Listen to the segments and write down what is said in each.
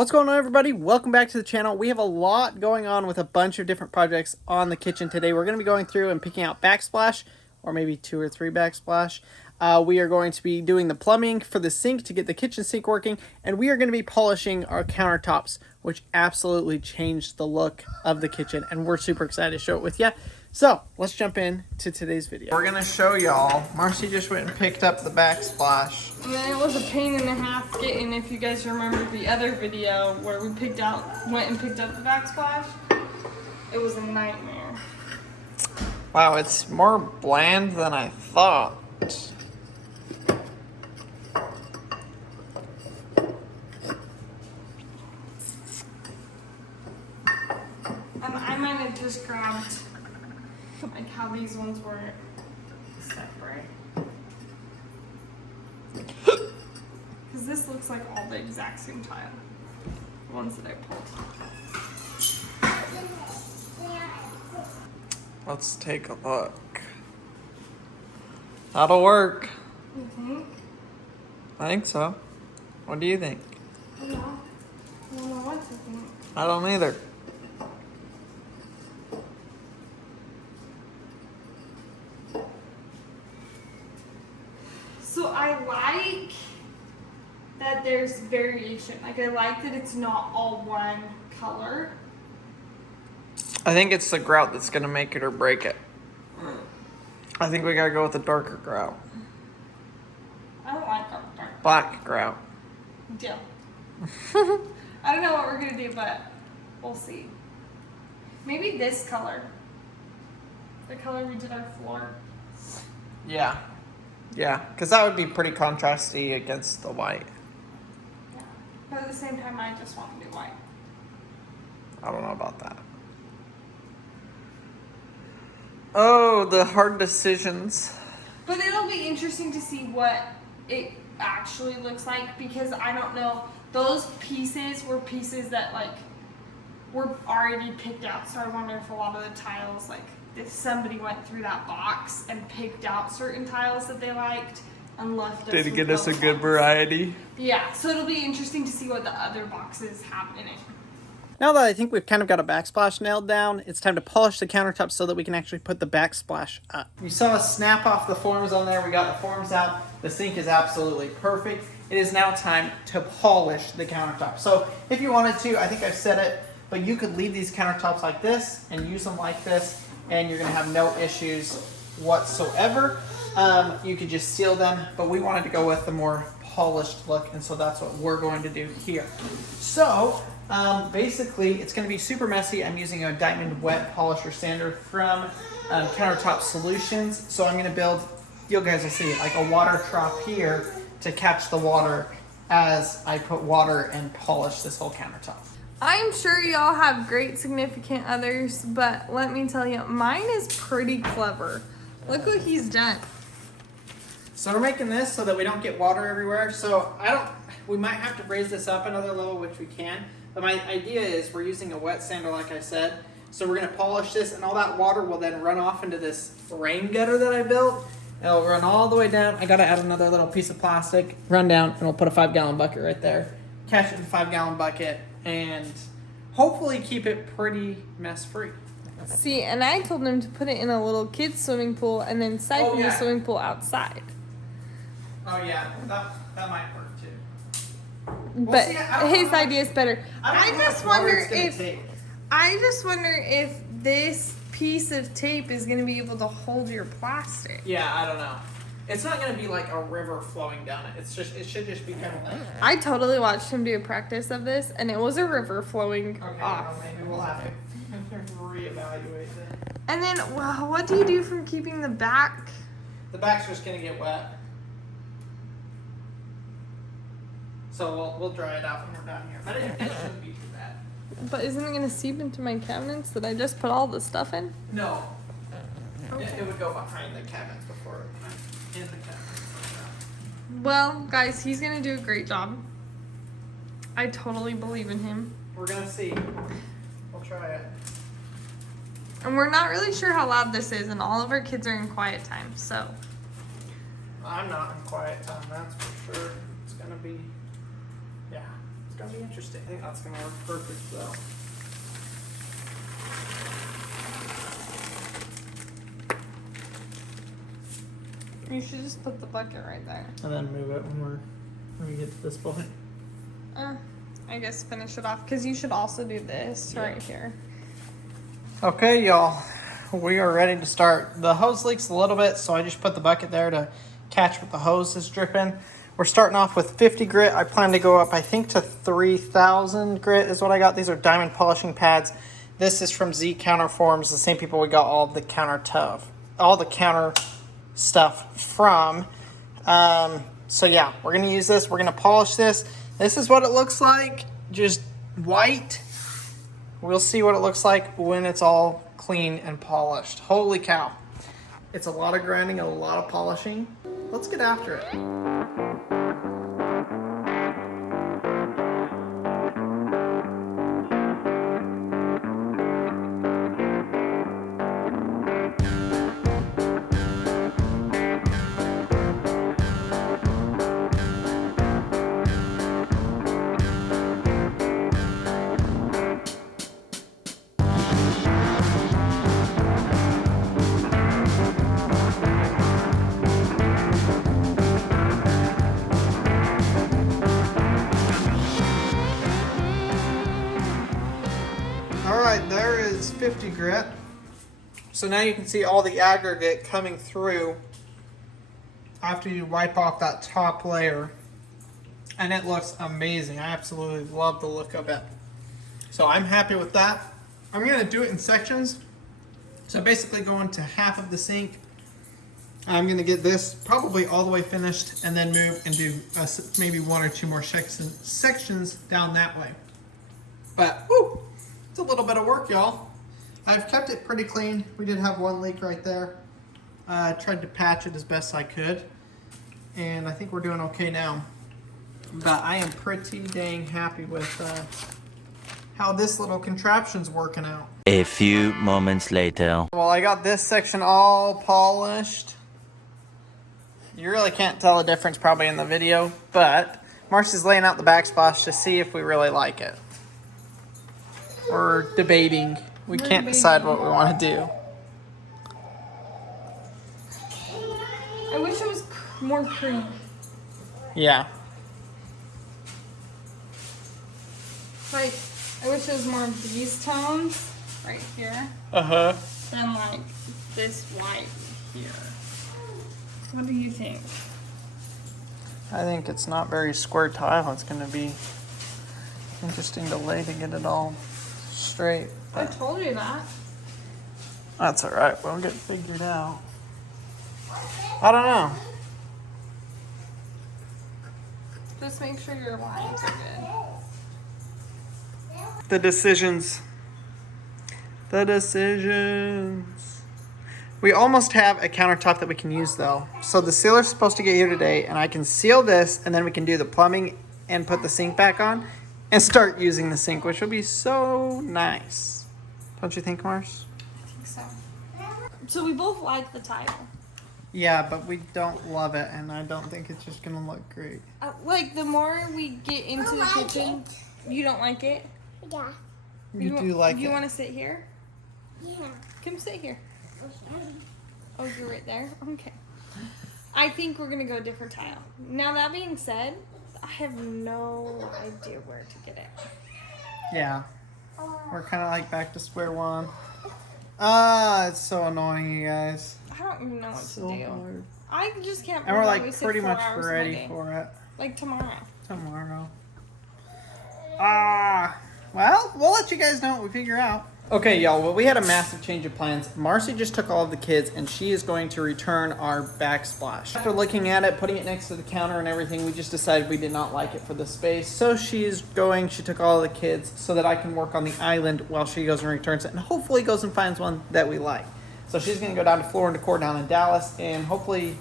What's going on, everybody? Welcome back to the channel. We have a lot going on with a bunch of different projects on the kitchen today. We're going to be going through and picking out backsplash, or maybe 2 or 3 backsplash. We are going to be doing the plumbing for the sink to get the kitchen sink working, and we are going to be polishing our countertops, which absolutely changed the look of the kitchen, and we're super excited to show it with you. So let's jump in to today's video. We're going to show y'all. Marcy just went and picked up the backsplash. And then it was a pain and a half getting, if you guys remember the other video where we went and picked up the backsplash, it was a nightmare. Wow, it's more bland than I thought. And I might have just grabbed like how these ones were separate. Because this looks like all the exact same tile. The ones that I pulled. Let's take a look. That'll work. You think? I think so. What do you think? I don't know. I don't know what to think. I don't either. So I like that there's variation. Like I like that it's not all one color. I think it's the grout that's gonna make it or break it. I think we gotta go with the darker grout. I don't like dark. Black grout. Deal. I don't know what we're gonna do, but we'll see. Maybe this color. The color we did our floor. Yeah. Yeah, because that would be pretty contrasty against the white. Yeah. But at the same time, I just want to do white. I don't know about that. Oh, the hard decisions. But it'll be interesting to see what it actually looks like, because I don't know. Those pieces were pieces that like were already picked out. So I wonder if a lot of the tiles, like if somebody went through that box and picked out certain tiles that they liked and left us Did it with get us a those good ones. variety? Yeah, so it'll be interesting to see what the other boxes have in it. Now that I think we've kind of got a backsplash nailed down, it's time to polish the countertops so that we can actually put the backsplash up. You saw us snap off the forms on there. We got the forms out. The sink is absolutely perfect. It is now time to polish the countertop. So if you wanted to, I think I've said it, but you could leave these countertops like this and use them like this, and you're gonna have no issues whatsoever. You could just seal them, but we wanted to go with the more polished look, and so that's what we're going to do here. So basically it's going to be super messy. I'm using a diamond wet polisher sander from Countertop Solutions. So I'm going to build, you guys will see, like a water trough here to catch the water as I put water and polish this whole countertop. I'm sure y'all have great significant others, but let me tell you, mine is pretty clever. Look what he's done. So we're making this so that we don't get water everywhere. So we might have to raise this up another level, which we can. But my idea is we're using a wet sander, like I said. So we're gonna polish this, and all that water will then run off into this rain gutter that I built. It'll run all the way down. I gotta add another little piece of plastic, run down, and we'll put a 5-gallon bucket right there. Catch it in a 5-gallon bucket, and hopefully keep it pretty mess-free. See, and I told him to put it in a little kid's swimming pool and then siphon the swimming pool outside. Oh yeah, that might work too. But see, his idea is better. I just wonder if this piece of tape is going to be able to hold your plastic. Yeah, I don't know. It's not going to be like a river flowing down it. It should just be kind of like. I totally watched him do a practice of this, and it was a river flowing Okay, off. well, maybe we'll have to reevaluate that. And then, well, what do you do for keeping the back? The back's just going to get wet. So we'll dry it out when we're done here. But it shouldn't be too bad. But isn't it going to seep into my cabinets that I just put all the stuff in? No. Okay. It would go behind the cabinets before it went in the cabinets. Well, guys, he's going to do a great job. I totally believe in him. We're going to see. We'll try it. And we're not really sure how loud this is, and all of our kids are in quiet time, so. I'm not in quiet time, that's for sure. It's going to be, yeah. gonna be interesting. I think that's gonna work perfect though. You should just put the bucket right there. And then move it when we get to this point. I guess finish it off because you should also do this right here. Okay, y'all. We are ready to start. The hose leaks a little bit, so I just put the bucket there to catch what the hose is dripping. We're starting off with 50 grit. I plan to go up, I think, to 3,000 grit is what I got. These are diamond polishing pads. This is from Z Counterforms, the same people we got all the counter stuff from. So yeah, we're gonna use this. We're gonna polish this. This is what it looks like, just white. We'll see what it looks like when it's all clean and polished. Holy cow. It's a lot of grinding and a lot of polishing. Let's get after it. Alright, there is 50 grit. So now you can see all the aggregate coming through after you wipe off that top layer. And it looks amazing. I absolutely love the look of it. So I'm happy with that. I'm going to do it in sections. So basically go into half of the sink. I'm going to get this probably all the way finished and then move and do maybe one or two more sections down that way. But, woo! It's a little bit of work, y'all. I've kept it pretty clean. We did have one leak right there. I tried to patch it as best I could. And I think we're doing okay now. But I am pretty dang happy with how this little contraption's working out. A few moments later. Well, I got this section all polished. You really can't tell the difference probably in the video, but Marcy's laying out the backsplash to see if we really like it. We're debating. We can't decide what we want to do. I wish it was more cream. Yeah. Like, I wish it was more of these tones right here Uh-huh. than like this white here. What do you think? I think it's not very square tile. It's going to be interesting to lay to get it all straight. I told you that. That's all right. We'll get figured out. I don't know. Just make sure your lines are good. The decisions. We almost have a countertop that we can use though. So the sealer's supposed to get here today and I can seal this and then we can do the plumbing and put the sink back on and start using the sink, which will be so nice. Don't you think, Mars? I think so. So we both like the tile. Yeah, but we don't love it and I don't think it's just gonna look great. Like the more we get into the kitchen, you don't like it? Yeah. You do like it. You want to sit here? Yeah. Come sit here. Oh, you're right there? Okay. I think we're going to go a different tile. Now, that being said, I have no idea where to get it. Yeah. We're kind of like back to square one. It's so annoying, you guys. I don't even know what So to do. hard. I just can't And we're believe we like sit pretty 4 much hours in a ready day. for it. Like tomorrow. Well, we'll let you guys know what we figure out. Okay, y'all, well, we had a massive change of plans. Marcy just took all of the kids, and she is going to return our backsplash. After looking at it, putting it next to the counter and everything, we just decided we did not like it for the space. So she took all of the kids so that I can work on the island while she goes and returns it, and hopefully goes and finds one that we like. So she's going to go down to Floor and Decor down in Dallas, and hopefully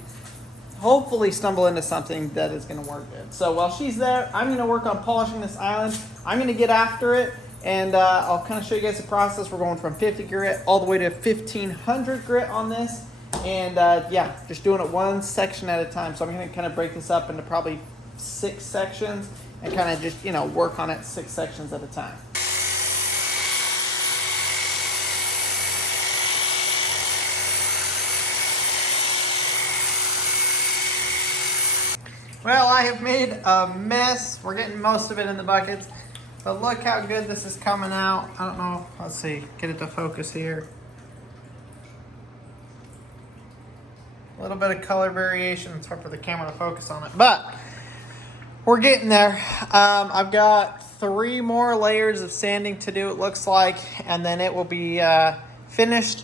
stumble into something that is going to work good. So while she's there, I'm going to work on polishing this island. I'm going to get after it, and I'll kind of show you guys the process. We're going from 50 grit all the way to 1,500 grit on this. And yeah, just doing it one section at a time. So I'm going to kind of break this up into probably 6 sections and kind of just, you know, work on it 6 sections at a time. Well, I have made a mess. We're getting most of it in the buckets, but look how good this is coming out. I don't know, let's see, get it to focus here. A little bit of color variation. It's hard for the camera to focus on it, but we're getting there. I've got 3 more layers of sanding to do, it looks like, and then it will be finished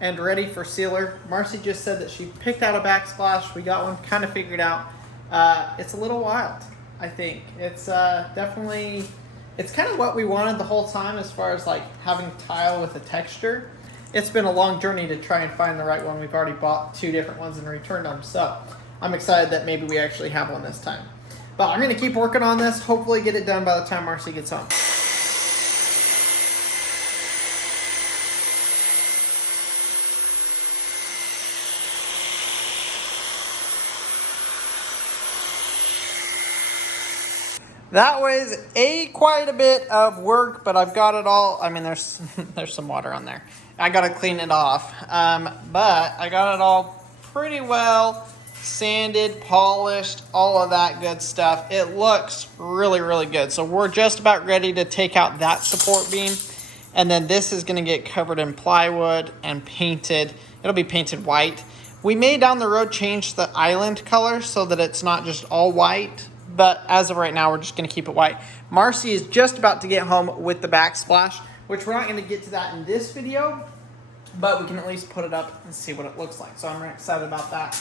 and ready for sealer. Marcy just said that she picked out a backsplash. We got one kind of figured out. It's a little wild, I think. It's definitely, it's kind of what we wanted the whole time as far as like having tile with a texture. It's been a long journey to try and find the right one. We've already bought 2 different ones and returned them, so I'm excited that maybe we actually have one this time. But I'm going to keep working on this, hopefully get it done by the time Marcy gets home. That was quite a bit of work, but I've got it all. I mean, there's some water on there. I got to clean it off. But I got it all pretty well sanded, polished, all of that good stuff. It looks really, really good. So we're just about ready to take out that support beam. And then this is going to get covered in plywood and painted. It'll be painted white. We may down the road change the island color so that it's not just all white. But as of right now, we're just going to keep it white. Marcy is just about to get home with the backsplash, which we're not going to get to that in this video, but we can at least put it up and see what it looks like. So I'm really excited about that.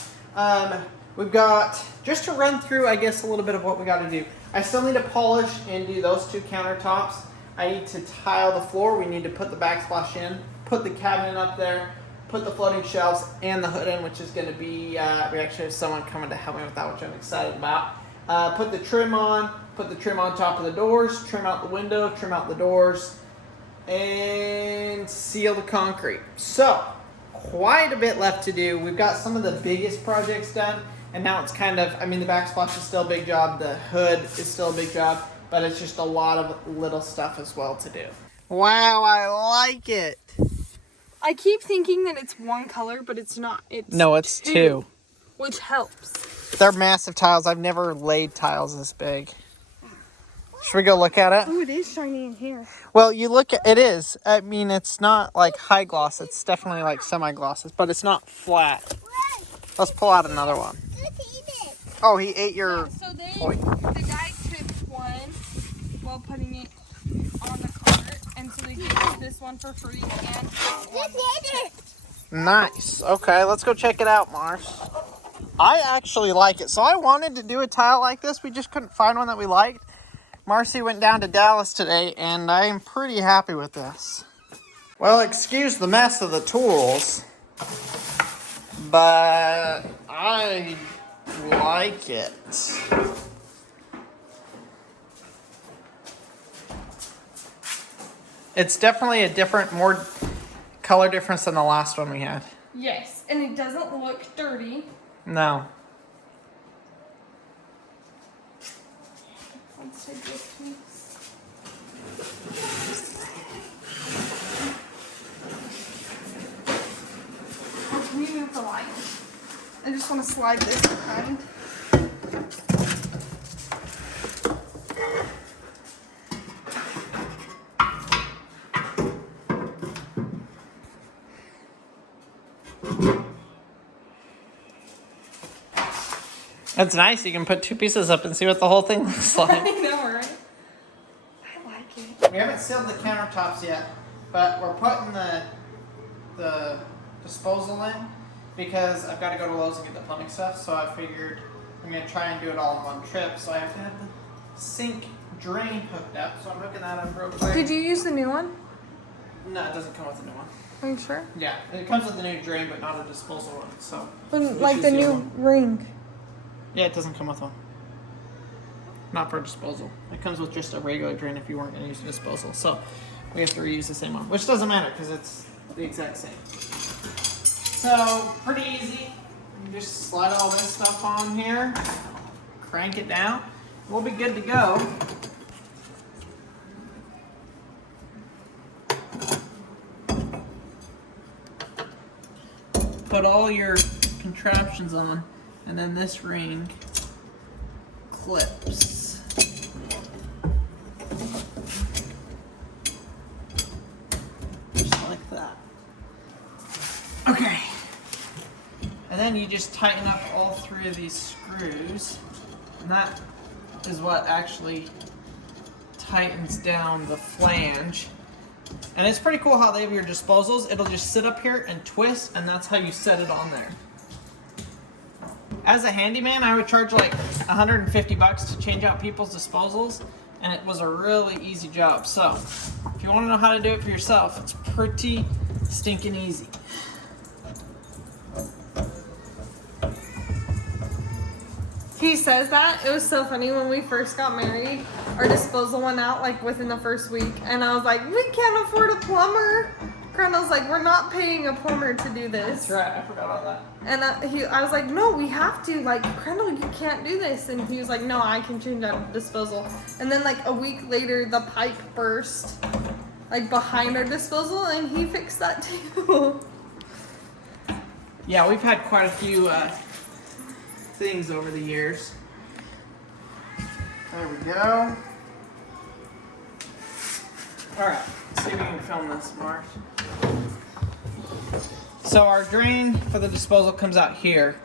We've got, just to run through, I guess, a little bit of what we got to do. I still need to polish and do those 2 countertops. I need to tile the floor. We need to put the backsplash in, put the cabinet up there, put the floating shelves and the hood in, which is going to be, we actually have someone coming to help me with that, which I'm excited about. Put the trim on top of the doors, trim out the window, trim out the doors, and seal the concrete. So, quite a bit left to do. We've got some of the biggest projects done, and now it's kind of, I mean, the backsplash is still a big job, the hood is still a big job, but it's just a lot of little stuff as well to do. Wow, I like it. I keep thinking that it's one color, but it's not. It's 2. Which helps. They're massive tiles. I've never laid tiles this big. Should we go look at it? Oh, it is shiny in here. Well, you look at it is. I mean, it's not like high gloss. It's definitely like semi-glosses, but it's not flat. Let's pull out another one. Oh, he ate your toy. The guy tripped one while putting it on the cart, and so they gave us this one for free and one. Nice. Okay, let's go check it out, Mars. I actually like it. So I wanted to do a tile like this. We just couldn't find one that we liked. Marcy went down to Dallas today, and I'm pretty happy with this. Well, excuse the mess of the tools, but I like it. It's definitely a different, more color difference than the last one we had. Yes, and it doesn't look dirty. No. Let's take this piece. Can you move the light? I just want to slide this behind. That's nice. You can put 2 pieces up and see what the whole thing looks like. I know, right? I like it. We haven't sealed the countertops yet, but we're putting the disposal in because I've got to go to Lowe's and get the plumbing stuff. So I figured I'm going to try and do it all in one trip. So I have to have the sink drain hooked up. So I'm hooking that up real quick. Did you use the new one? No, it doesn't come with a new one. Are you sure? Yeah, it comes with the new drain, but not a disposal one. So Like the new ring. Yeah, it doesn't come with one. Not for disposal. It comes with just a regular drain if you weren't going to use a disposal. So we have to reuse the same one, which doesn't matter because it's the exact same. So pretty easy. You just slide all this stuff on here, crank it down, we'll be good to go. Put all your contraptions on, and then this ring clips. Just like that. Okay. And then you just tighten up all 3 of these screws, and that is what actually tightens down the flange. And it's pretty cool how they have your disposals. It'll just sit up here and twist, and that's how you set it on there. As a handyman, I would charge like $150 to change out people's disposals, and it was a really easy job. So, if you want to know how to do it for yourself, it's pretty stinking easy. He says that. It was so funny when we first got married. Our disposal went out like within the first week, and I was like, we can't afford a plumber. Crandall's like, we're not paying a plumber to do this. That's right, I forgot about that. And I was like, no, we have to. Like, Crandall, you can't do this. And he was like, no, I can change out disposal. And then like a week later, the pipe burst like behind our disposal, and he fixed that too. Yeah, we've had quite a few things over the years. There we go. Alright, let's see if we can film this, Mark. So our drain for the disposal comes out here,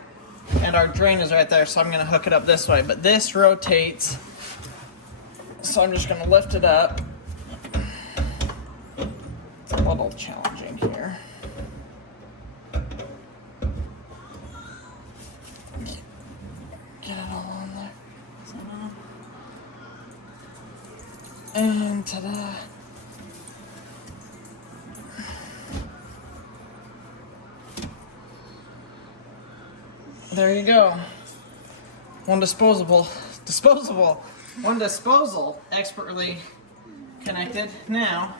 and our drain is right there, so I'm going to hook it up this way. But this rotates, so I'm just going to lift it up. It's a little challenging here. Get it all on there. Is that on? And ta-da. There you go. One disposal expertly connected. Now,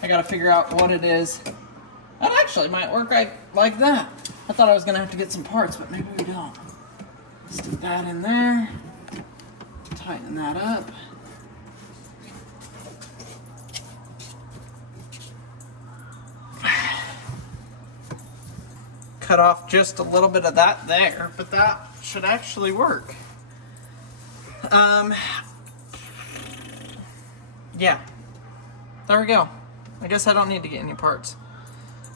I gotta figure out what it is. That actually might work like that. I thought I was gonna have to get some parts, but maybe we don't. Stick that in there. Tighten that up. Cut off just a little bit of that there, but that should actually work. Yeah. There we go. I guess I don't need to get any parts.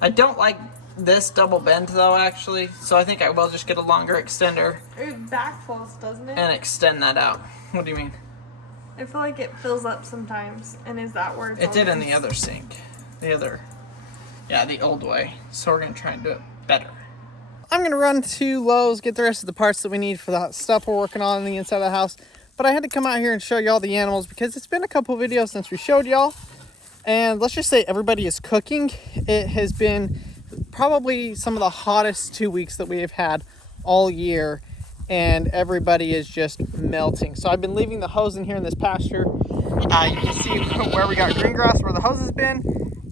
I don't like this double bend though, actually, so I think I will just get a longer extender. It backfills, doesn't it? And extend that out. What do you mean? I feel like it fills up sometimes, and is that where It did in the other sink. The old way. So we're gonna try and do it better. I'm gonna run to Lowe's, get the rest of the parts that we need for the stuff we're working on the inside of the house. But I had to come out here and show y'all the animals because it's been a couple videos since we showed y'all. And let's just say everybody is cooking. It has been probably some of the hottest 2 weeks that we have had all year. And everybody is just melting. So I've been leaving the hose in here in this pasture. You can see where we got green grass where the hose has been,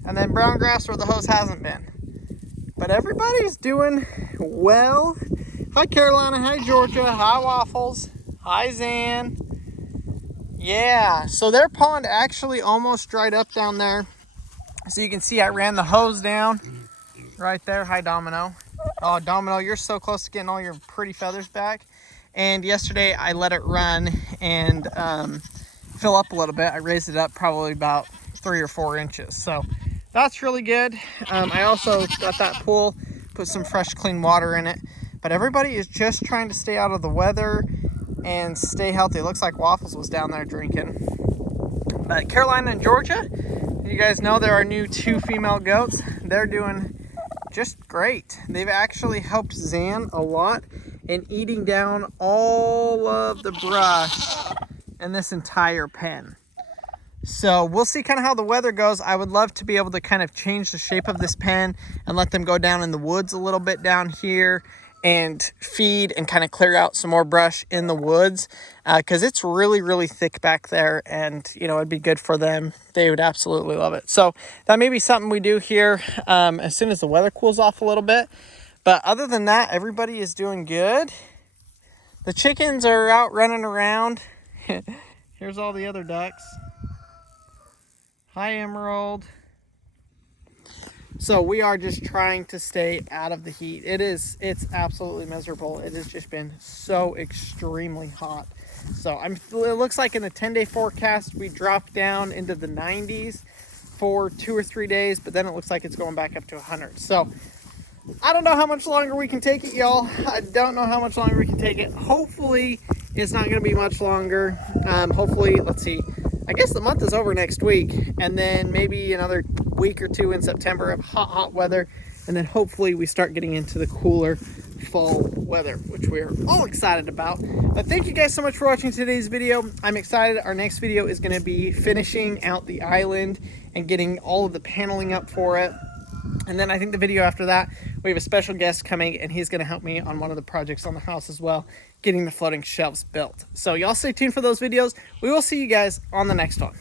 and then brown grass where the hose hasn't been. But everybody's doing well. Hi Carolina, hi Georgia, hi Waffles, hi Zan. Yeah, so their pond actually almost dried up down there. So you can see I ran the hose down right there. Hi Domino. Oh, Domino, you're so close to getting all your pretty feathers back. And yesterday I let it run and fill up a little bit. I raised it up probably about 3 or 4 inches. So that's really good. I also got that pool, put some fresh clean water in it. But everybody is just trying to stay out of the weather and stay healthy. It looks like Waffles was down there drinking. But Carolina and Georgia, you guys know there are new 2 female goats. They're doing just great. They've actually helped Zan a lot in eating down all of the brush in this entire pen. So we'll see kind of how the weather goes. I would love to be able to kind of change the shape of this pen and let them go down in the woods a little bit down here and feed and kind of clear out some more brush in the woods because it's really, really thick back there, and you know, it'd be good for them. They would absolutely love it. So that may be something we do here as soon as the weather cools off a little bit. But other than that, everybody is doing good. The chickens are out running around, Here's all the other ducks. Hi, Emerald. So we are just trying to stay out of the heat. It's absolutely miserable. It has just been so extremely hot. So it looks like in the 10-day forecast, we dropped down into the 90s for 2 or 3 days, but then it looks like it's going back up to 100. So I don't know how much longer we can take it, y'all. I don't know how much longer we can take it. Hopefully it's not going to be much longer. Hopefully, let's see. I guess the month is over next week, and then maybe another week or two in September of hot weather, and then hopefully we start getting into the cooler fall weather, which we're all excited about. But thank you guys so much for watching today's video. I'm excited. Our next video is going to be finishing out the island and getting all of the paneling up for it. And then I think the video after that, we have a special guest coming, and he's going to help me on one of the projects on the house as well, getting the floating shelves built. So y'all stay tuned for those videos. We will see you guys on the next one.